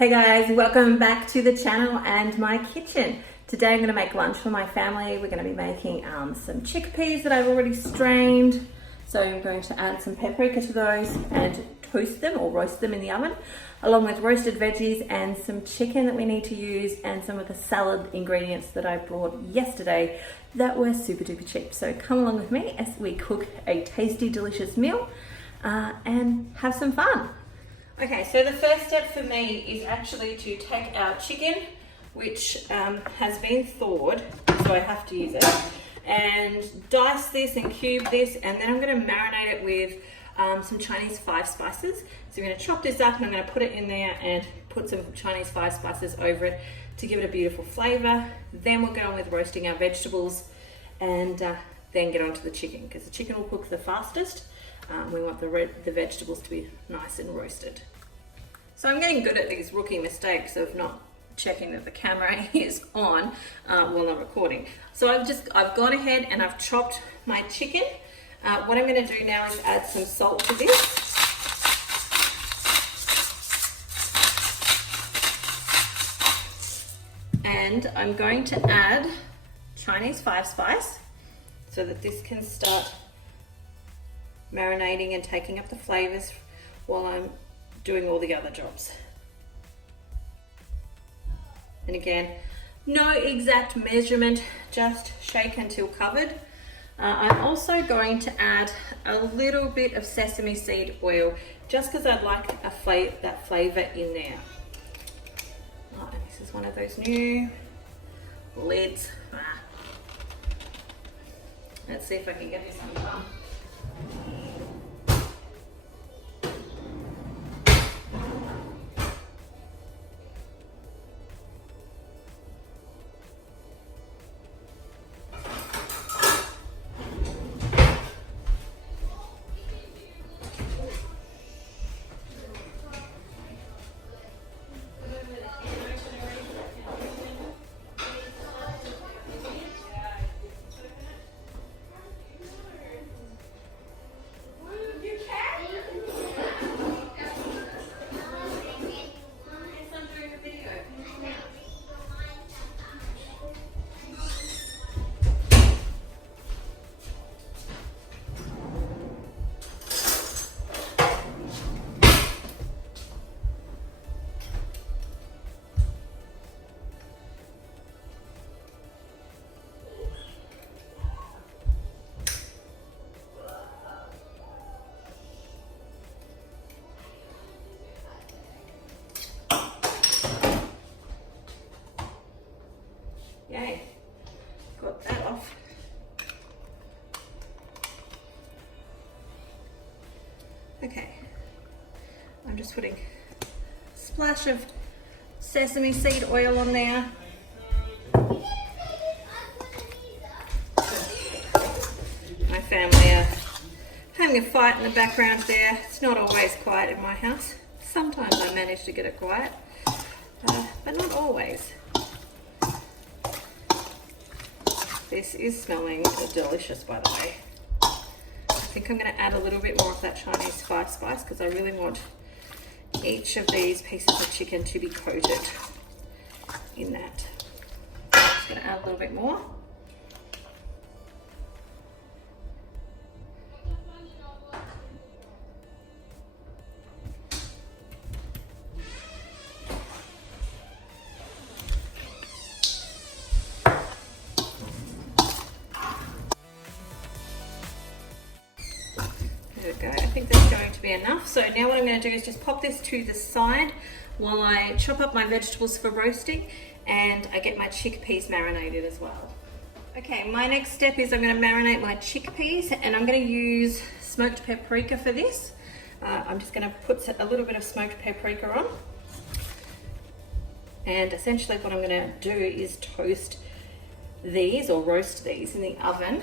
Hey guys, welcome back to the channel and my kitchen. Today I'm going to make lunch for my family. We're going to be making some chickpeas that I've already strained. So I'm going to add some paprika to those and toast them or roast them in the oven, along with roasted veggies and some chicken that we need to use and some of the salad ingredients that I brought yesterday that were super duper cheap. So come along with me as we cook a tasty, delicious meal and have some fun. Okay, so the first step for me is actually to take our chicken, which has been thawed, so I have to use it, and dice this and cube this, and then I'm going to marinate it with some Chinese 5 spices. So I'm going to chop this up and I'm going to put it in there and put some Chinese 5 spices over it to give it a beautiful flavour. Then we'll get on with roasting our vegetables and then get on to the chicken, because the chicken will cook the fastest. We want the vegetables to be nice and roasted. So I'm getting good at these rookie mistakes of not checking that the camera is on while I'm recording. So I've gone ahead and I've chopped my chicken. What I'm going to do now is add some salt to this. And I'm going to add Chinese 5 spice so that this can start marinating and taking up the flavors while I'm doing all the other jobs. And again, no exact measurement, just shake until covered. I'm also going to add a little bit of sesame seed oil, just because I'd like that flavor in there. Oh, and this is one of those new lids. Let's see if I can get this undone. Yay, got that off. Okay, I'm just putting a splash of sesame seed oil on there. My family are having a fight in the background there. It's not always quiet in my house. Sometimes I manage to get it quiet, but not always. This is smelling delicious, by the way. I think I'm going to add a little bit more of that Chinese 5 spice because I really want each of these pieces of chicken to be coated in that. I'm just going to add a little bit more. There we go, I think that's going to be enough. So now what I'm going to do is just pop this to the side while I chop up my vegetables for roasting and I get my chickpeas marinated as well. Okay, my next step is I'm going to marinate my chickpeas and I'm going to use smoked paprika for this. I'm just going to put a little bit of smoked paprika on. And essentially what I'm going to do is toast these or roast these in the oven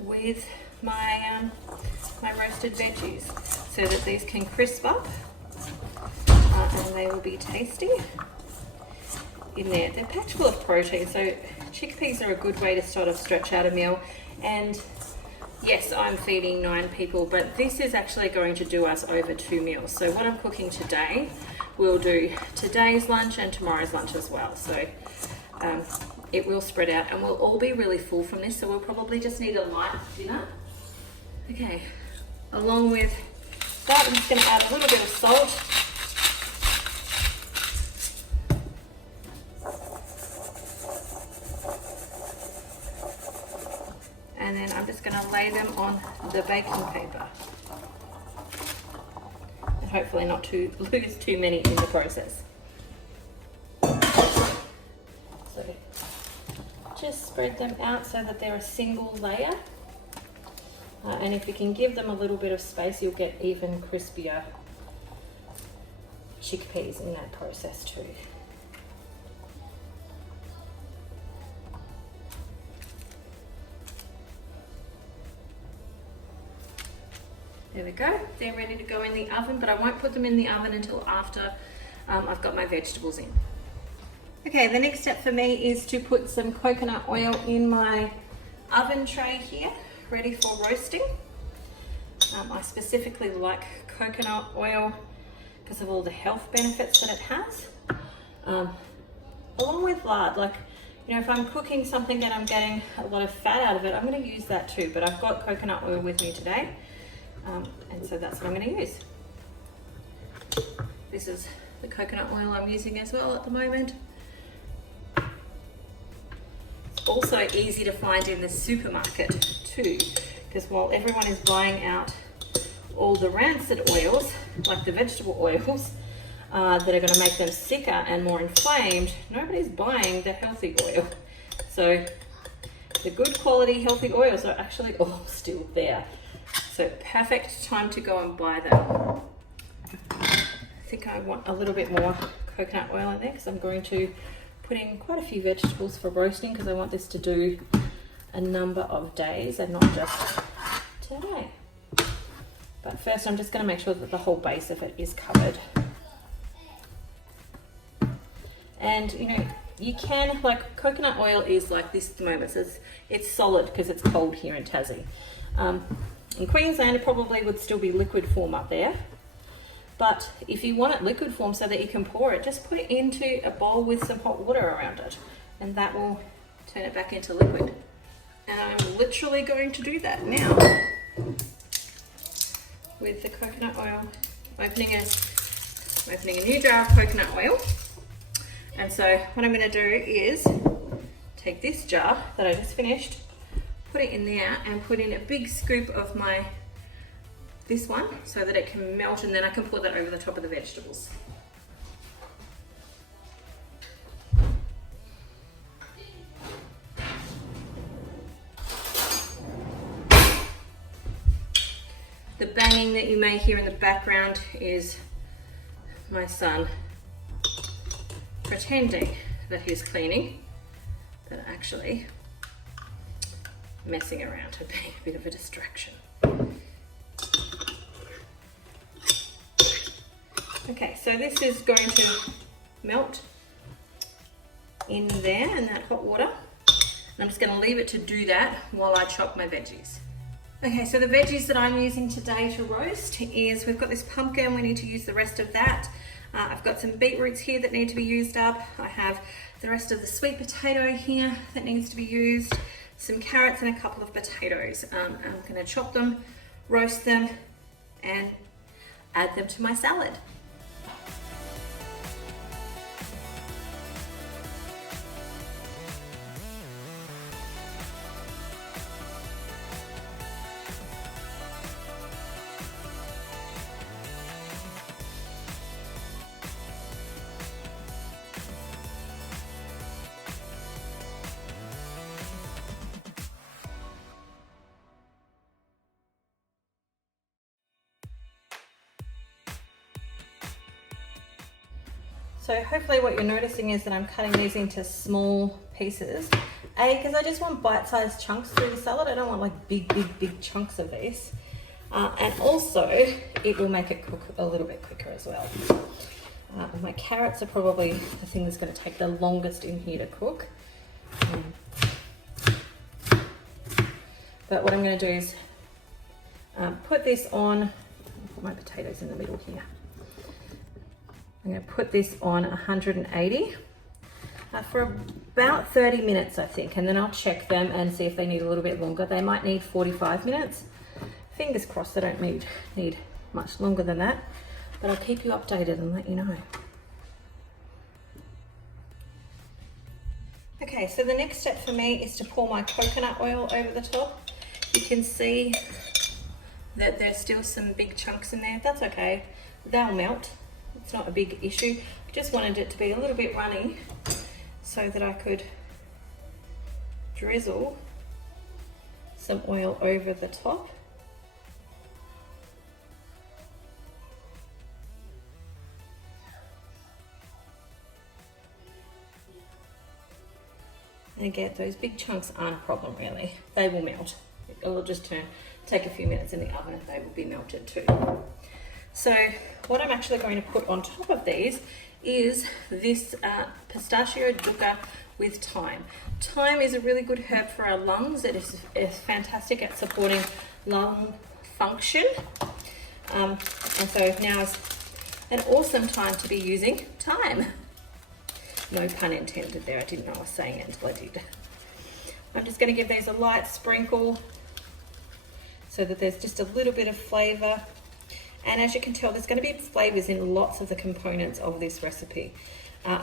with my roasted veggies so that these can crisp up and they will be tasty in there. They're packed full of protein, so chickpeas are a good way to sort of stretch out a meal. And yes, I'm feeding 9 people, but this is actually going to do us over 2 meals. So what I'm cooking today we'll do today's lunch and tomorrow's lunch as well. So it will spread out and we'll all be really full from this. So we'll probably just need a light dinner. Okay, along with that, I'm just going to add a little bit of salt. And then I'm just going to lay them on the baking paper. And hopefully not to lose too many in the process. So just spread them out so that they're a single layer. And if you can give them a little bit of space, you'll get even crispier chickpeas in that process too. There we go, they're ready to go in the oven, but I won't put them in the oven until after I've got my vegetables in. Okay, the next step for me is to put some coconut oil in my oven tray here, ready for roasting. I specifically like coconut oil because of all the health benefits that it has. Along with lard, like, you know, if I'm cooking something that I'm getting a lot of fat out of it, I'm going to use that too, but I've got coconut oil with me today. And so that's what I'm going to use. This is the coconut oil I'm using as well at the moment. It's also easy to find in the supermarket too, because while everyone is buying out all the rancid oils, like the vegetable oils, that are going to make them sicker and more inflamed, nobody's buying the healthy oil. So the good quality healthy oils are actually all still there. So perfect time to go and buy them. I think I want a little bit more coconut oil in there because I'm going to put in quite a few vegetables for roasting because I want this to do a number of days and not just today. But first I'm just going to make sure that the whole base of it is covered. And you know, you can, like, coconut oil is like this at the moment. So it's solid because it's cold here in Tassie. In Queensland, it probably would still be liquid form up there. But if you want it liquid form so that you can pour it, just put it into a bowl with some hot water around it. And that will turn it back into liquid. And I'm literally going to do that now. With the coconut oil, opening a new jar of coconut oil. And so what I'm going to do is take this jar that I just finished, put it in there and put in a big scoop of this one so that it can melt, and then I can pour that over the top of the vegetables. The banging that you may hear in the background is my son pretending that he's cleaning, but actually messing around and being a bit of a distraction. Okay, so this is going to melt in there in that hot water. And I'm just going to leave it to do that while I chop my veggies. Okay, so the veggies that I'm using today to roast is, we've got this pumpkin, we need to use the rest of that. I've got some beetroots here that need to be used up. I have the rest of the sweet potato here that needs to be used, some carrots and a couple of potatoes. I'm going to chop them, roast them, and add them to my salad. So hopefully what you're noticing is that I'm cutting these into small pieces. Because I just want bite-sized chunks through the salad. I don't want like big chunks of these. And also it will make it cook a little bit quicker as well. My carrots are probably the thing that's going to take the longest in here to cook. But what I'm going to do is put this on, put my potatoes in the middle here. I'm going to put this on 180 for about 30 minutes, I think, and then I'll check them and see if they need a little bit longer. They might need 45 minutes. Fingers crossed they don't need much longer than that, but I'll keep you updated and let you know. Okay, so the next step for me is to pour my coconut oil over the top. You can see that there's still some big chunks in there. That's okay, they'll melt. It's not a big issue. I just wanted it to be a little bit runny so that I could drizzle some oil over the top. And again, those big chunks aren't a problem really. They will melt. It will just take a few minutes in the oven and they will be melted too. So what I'm actually going to put on top of these is this pistachio dukkha with thyme. Thyme is a really good herb for our lungs. It is fantastic at supporting lung function. And so now is an awesome time to be using thyme. No pun intended there. I didn't know I was saying it until I did. I'm just going to give these a light sprinkle so that there's just a little bit of flavour. And as you can tell, there's going to be flavours in lots of the components of this recipe.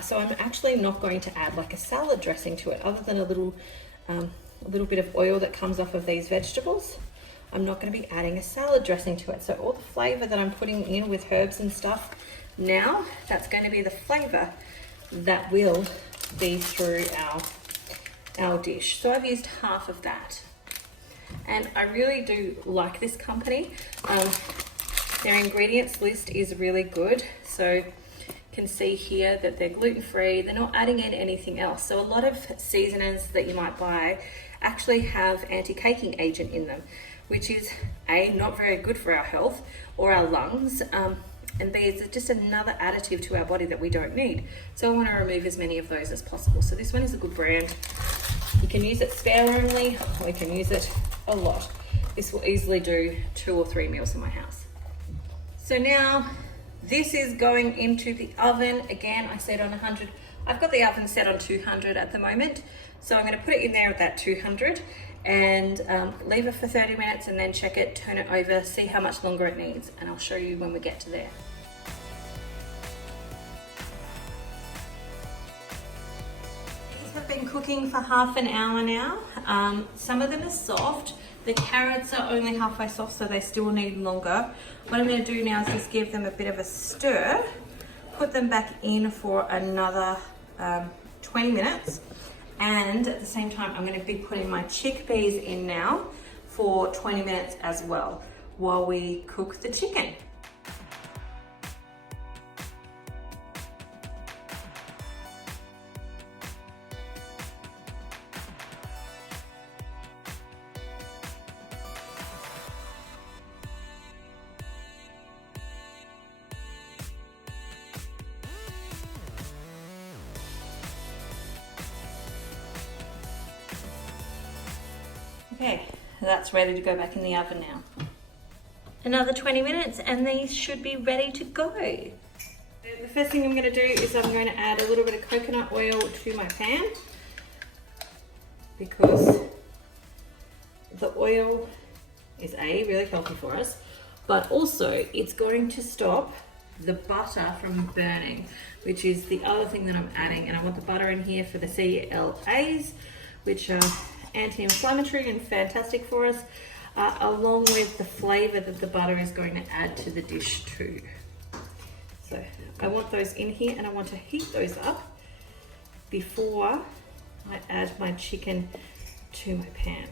So I'm actually not going to add like a salad dressing to it, other than a little bit of oil that comes off of these vegetables. I'm not going to be adding a salad dressing to it. So all the flavour that I'm putting in with herbs and stuff now, that's going to be the flavour that will be through our dish. So I've used half of that. And I really do like this company. Their ingredients list is really good. So you can see here that they're gluten-free. They're not adding in anything else. So a lot of seasonings that you might buy actually have anti-caking agent in them, which is A, not very good for our health or our lungs, and B, it's just another additive to our body that we don't need. So I want to remove as many of those as possible. So this one is a good brand. You can use it sparingly, or you can use it a lot. This will easily do 2 or 3 meals in my house. So now this is going into the oven. Again, I said on 100. I've got the oven set on 200 at the moment. So I'm going to put it in there at that 200 and leave it for 30 minutes and then check it, turn it over, see how much longer it needs. And I'll show you when we get to there. These have been cooking for half an hour now. Some of them are soft. The carrots are only halfway soft, so they still need longer. What I'm going to do now is just give them a bit of a stir, put them back in for another 20 minutes, and at the same time I'm going to be putting my chickpeas in now for 20 minutes as well while we cook the chicken. Okay, that's ready to go back in the oven now. Another 20 minutes and these should be ready to go. The first thing I'm going to do is I'm going to add a little bit of coconut oil to my pan, because the oil is really healthy for us, but also it's going to stop the butter from burning, which is the other thing that I'm adding. And I want the butter in here for the CLAs, which are anti-inflammatory and fantastic for us, along with the flavor that the butter is going to add to the dish too. So I want those in here and I want to heat those up before I add my chicken to my pan.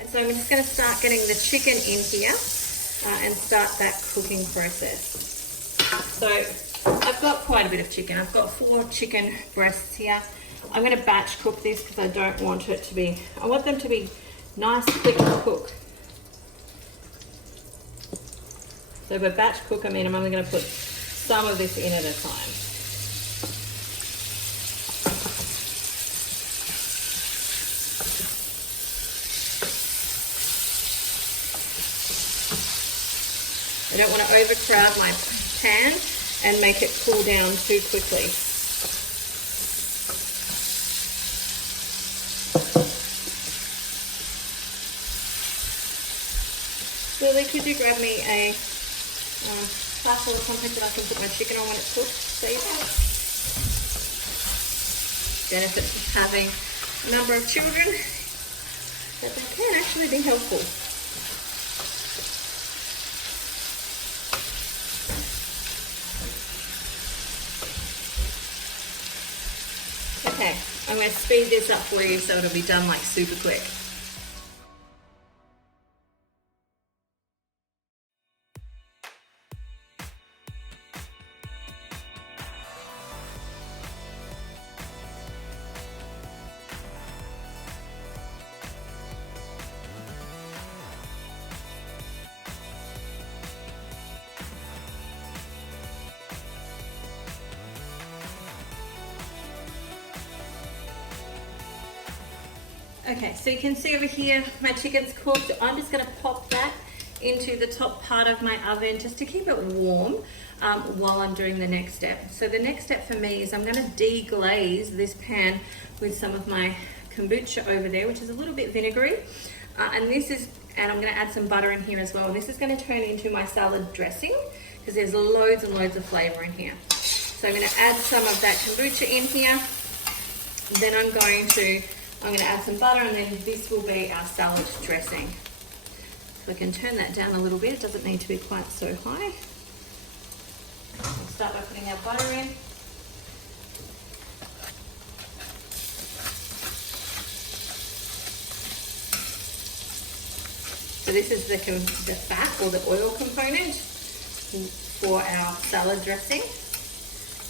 And so I'm just going to start getting the chicken in here and start that cooking process. So I've got quite a bit of chicken. I've got 4 chicken breasts here. I'm going to batch cook this because I don't want it to be, I want them to be nice, quick to cook. So by batch cook, I mean I'm only going to put some of this in at a time. I don't want to overcrowd my pan and make it cool down too quickly. Lily, could you grab me a parcel or something that I can put my chicken on when it's cooked, please? Benefits of having a number of children, that they can actually be helpful. Okay, I'm going to speed this up for you so it'll be done like super quick. Okay, so you can see over here my chicken's cooked. I'm just going to pop that into the top part of my oven just to keep it warm while I'm doing the next step. So the next step for me is I'm going to deglaze this pan with some of my kombucha over there, which is a little bit vinegary. And I'm going to add some butter in here as well. This is going to turn into my salad dressing because there's loads and loads of flavor in here. So I'm going to add some of that kombucha in here. Then I'm going to add some butter, and then this will be our salad dressing. So I can turn that down a little bit. It doesn't need to be quite so high. We'll start by putting our butter in. So this is the fat or the oil component for our salad dressing.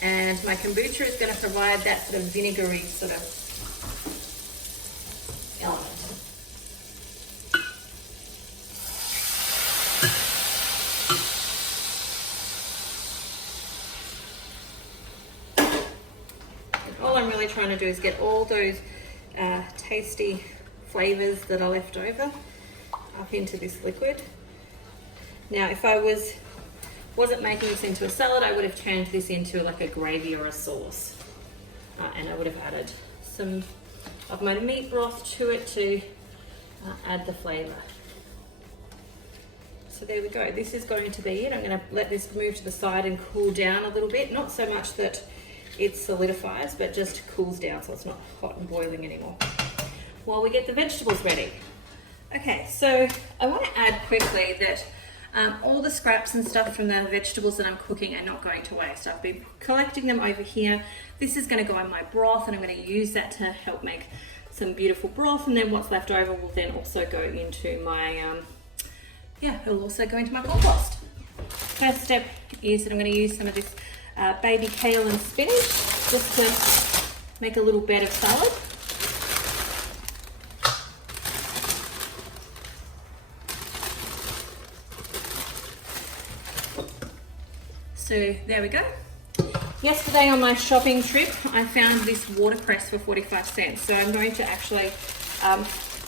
And my kombucha is going to provide that sort of vinegary sort of element. And all I'm really trying to do is get all those tasty flavors that are left over up into this liquid. Now, if I wasn't making this into a salad, I would have turned this into like a gravy or a sauce, and I would have added some of my meat broth to it to add the flavor. So there we go. This is going to be it. I'm going to let this move to the side and cool down a little bit. Not so much that it solidifies, but just cools down so it's not hot and boiling anymore while we get the vegetables ready. Okay, so I want to add quickly that all the scraps and stuff from the vegetables that I'm cooking are not going to waste. I've been collecting them over here. This is going to go in my broth, and I'm going to use that to help make some beautiful broth, and then what's left over will then also go into my it'll also go into my compost. First step is that I'm going to use some of this baby kale and spinach just to make a little bed of salad. So there we go. Yesterday on my shopping trip, I found this watercress for 45 cents. So I'm going to actually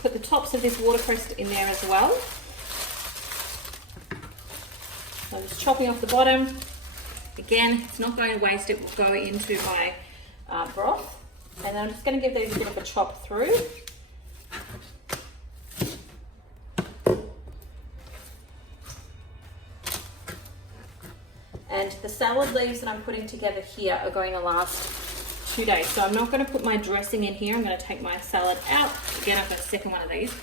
put the tops of this watercress in there as well. So I'm just chopping off the bottom. Again, it's not going to waste, it will go into my broth. And then I'm just going to give these a bit of a chop through. And the salad leaves that I'm putting together here are going to last 2 days. So I'm not going to put my dressing in here. I'm going to take my salad out. Again, I've got a second one of these.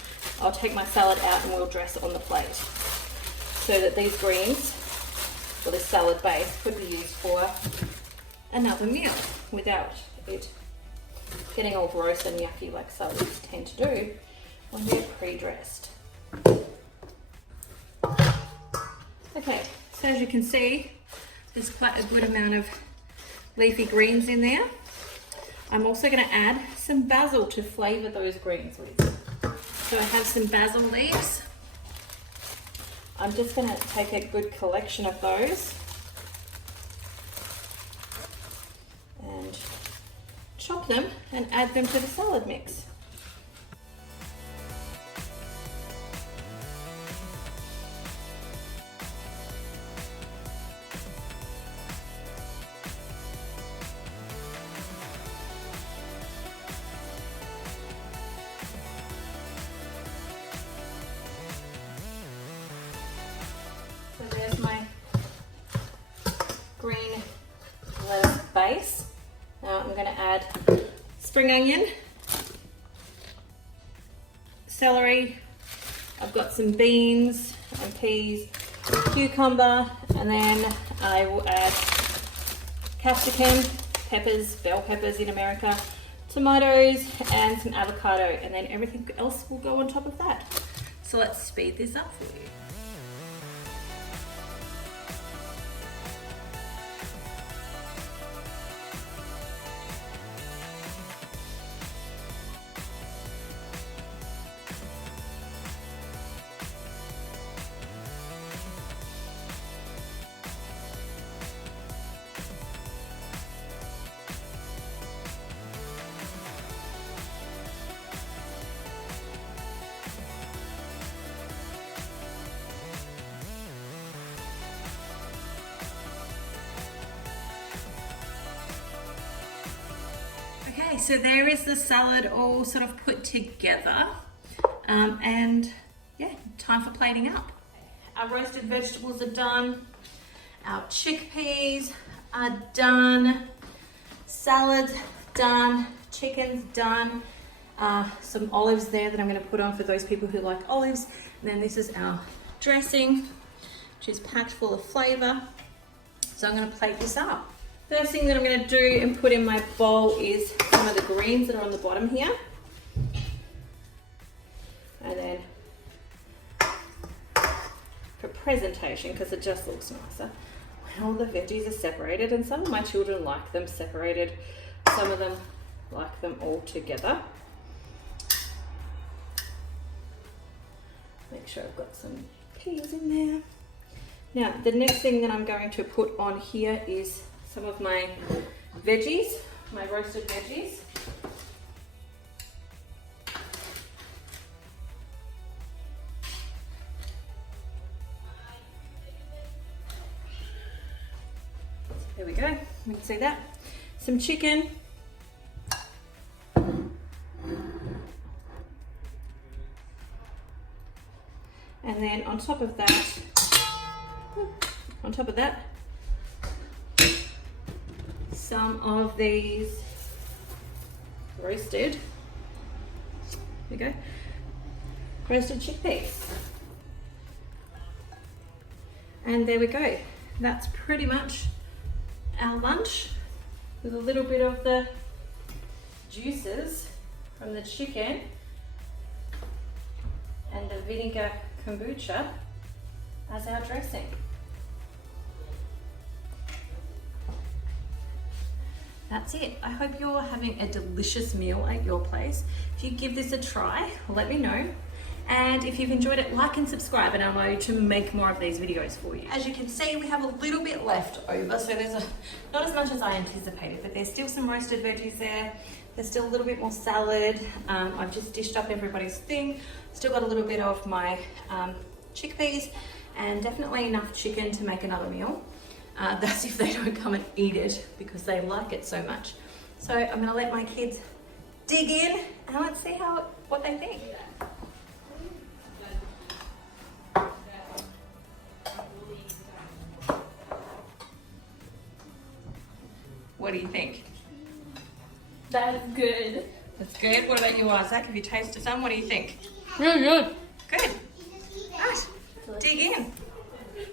I'll take my salad out and we'll dress on the plate. So that these greens, or this salad base, could be used for another meal without it getting all gross and yucky like salads tend to do when they're pre-dressed. Okay, so as you can see, there's quite a good amount of leafy greens in there. I'm also going to add some basil to flavour those greens with. So I have some basil leaves. I'm just going to take a good collection of those and chop them and add them to the salad mix. add spring onion, celery, I've got some beans and peas, cucumber, and then I will add capsicum, peppers, bell peppers in America, tomatoes, and some avocado, and then everything else will go on top of that. So let's speed this up for you. Okay, so there is the salad all sort of put together, and yeah, time for plating up. Our roasted vegetables are done, our chickpeas are done, salad's done, chicken's done, some olives there that I'm going to put on for those people who like olives, and then this is our dressing, which is packed full of flavour. So I'm going to plate this up. First thing that I'm going to do and put in my bowl is some of the greens that are on the bottom here. And then for presentation, because it just looks nicer, all the veggies are separated, and some of my children like them separated. Some of them like them all together. Make sure I've got some peas in there. Now, the next thing that I'm going to put on here is some of my veggies, my roasted veggies. There we go, you can see that. Some chicken. And then on top of that, some of these roasted, there we go, roasted chickpeas. And there we go. That's pretty much our lunch, with a little bit of the juices from the chicken and the vinegar kombucha as our dressing. That's it. I hope you're having a delicious meal at your place. If you give this a try, let me know. And if you've enjoyed it, like and subscribe, and I'll know to make more of these videos for you. As you can see, we have a little bit left over, so there's not as much as I anticipated, but there's still some roasted veggies there. There's still a little bit more salad. I've just dished up everybody's thing. Still got a little bit of my chickpeas, and definitely enough chicken to make another meal. That's if they don't come and eat it, because they like it so much. So I'm gonna let my kids dig in, and let's see what they think. What do you think? That's good. That's good. What about you, Isaac? Have you tasted some? What do you think? Really good. Good. Right. Dig in.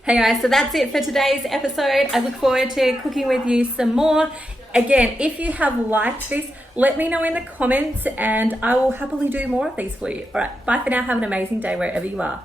Hey guys, so that's it for today's episode. I look forward to cooking with you some more. Again, if you have liked this, let me know in the comments, and I will happily do more of these for you. All right, bye for now. Have an amazing day wherever you are.